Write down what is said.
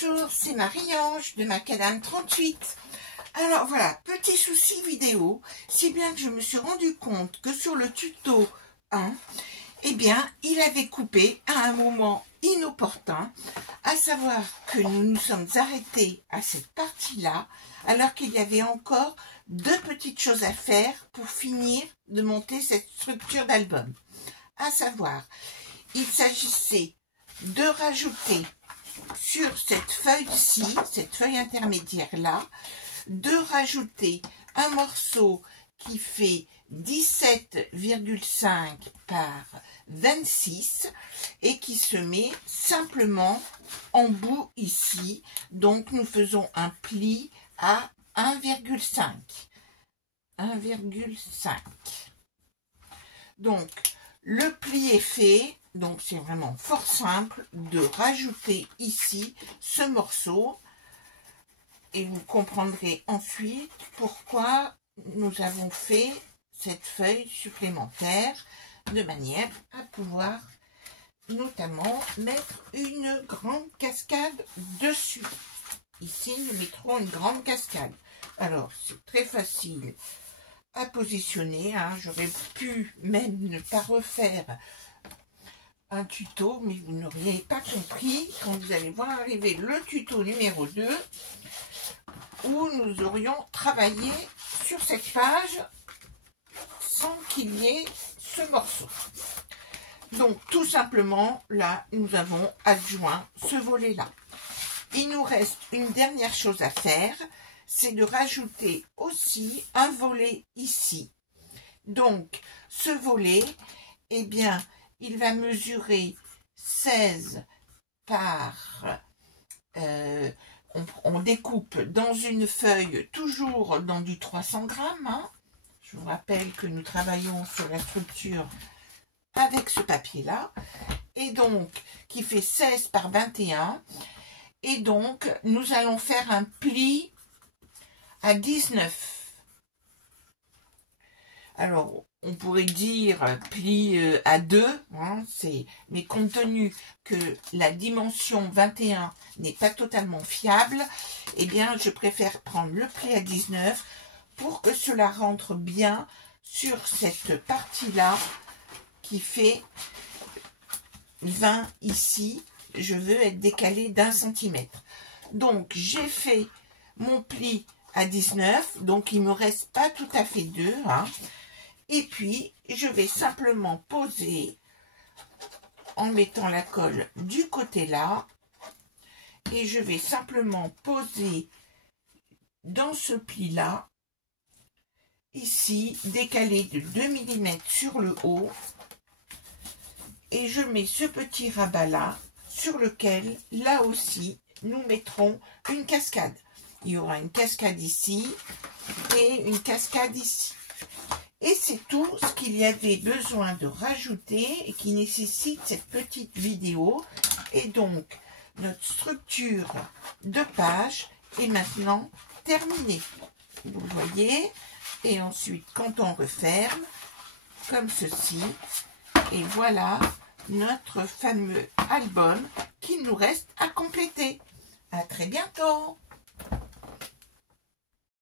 Bonjour, c'est Marie-Ange de Macadam 38. Alors voilà, petit souci vidéo, si bien que je me suis rendu compte que sur le tuto 1, eh bien, il avait coupé à un moment inopportun, à savoir que nous nous sommes arrêtés à cette partie-là, alors qu'il y avait encore deux petites choses à faire pour finir de monter cette structure d'album. À savoir, il s'agissait de rajouter sur cette feuille-ci, cette feuille intermédiaire-là, de rajouter un morceau qui fait 17,5 par 26 et qui se met simplement en bout ici. Donc nous faisons un pli à 1,5. 1,5. Donc le pli est fait. Donc c'est vraiment fort simple de rajouter ici ce morceau et vous comprendrez ensuite pourquoi nous avons fait cette feuille supplémentaire de manière à pouvoir notamment mettre une grande cascade dessus. Ici nous mettrons une grande cascade. Alors c'est très facile à positionner, hein. J'aurais pu même ne pas refaire un tuto, mais vous n'auriez pas compris quand vous allez voir arriver le tuto numéro 2 où nous aurions travaillé sur cette page sans qu'il y ait ce morceau. Donc tout simplement là nous avons adjoint ce volet là. Il nous reste une dernière chose à faire, c'est de rajouter aussi un volet ici. Donc ce volet, eh bien il va mesurer 16 par... on découpe dans une feuille, toujours dans du 300 grammes. Hein. Je vous rappelle que nous travaillons sur la structure avec ce papier-là. Et donc, qui fait 16 par 21. Et donc, nous allons faire un pli à 19. Alors, on pourrait dire pli à 2, hein, mais compte tenu que la dimension 21 n'est pas totalement fiable, eh bien, je préfère prendre le pli à 19 pour que cela rentre bien sur cette partie-là qui fait 20 ici. Je veux être décalé d'1 centimètre. Donc, j'ai fait mon pli à 19, donc il me reste pas tout à fait 2, hein. Et puis, je vais simplement poser en mettant la colle du côté là. Et je vais simplement poser dans ce pli-là, ici, décalé de 2 mm sur le haut. Et je mets ce petit rabat-là, sur lequel, là aussi, nous mettrons une cascade. Il y aura une cascade ici et une cascade ici. Et c'est tout ce qu'il y avait besoin de rajouter et qui nécessite cette petite vidéo. Et donc, notre structure de page est maintenant terminée. Vous le voyez. Et ensuite, quand on referme, comme ceci, et voilà notre fameux album qu'il nous reste à compléter. À très bientôt.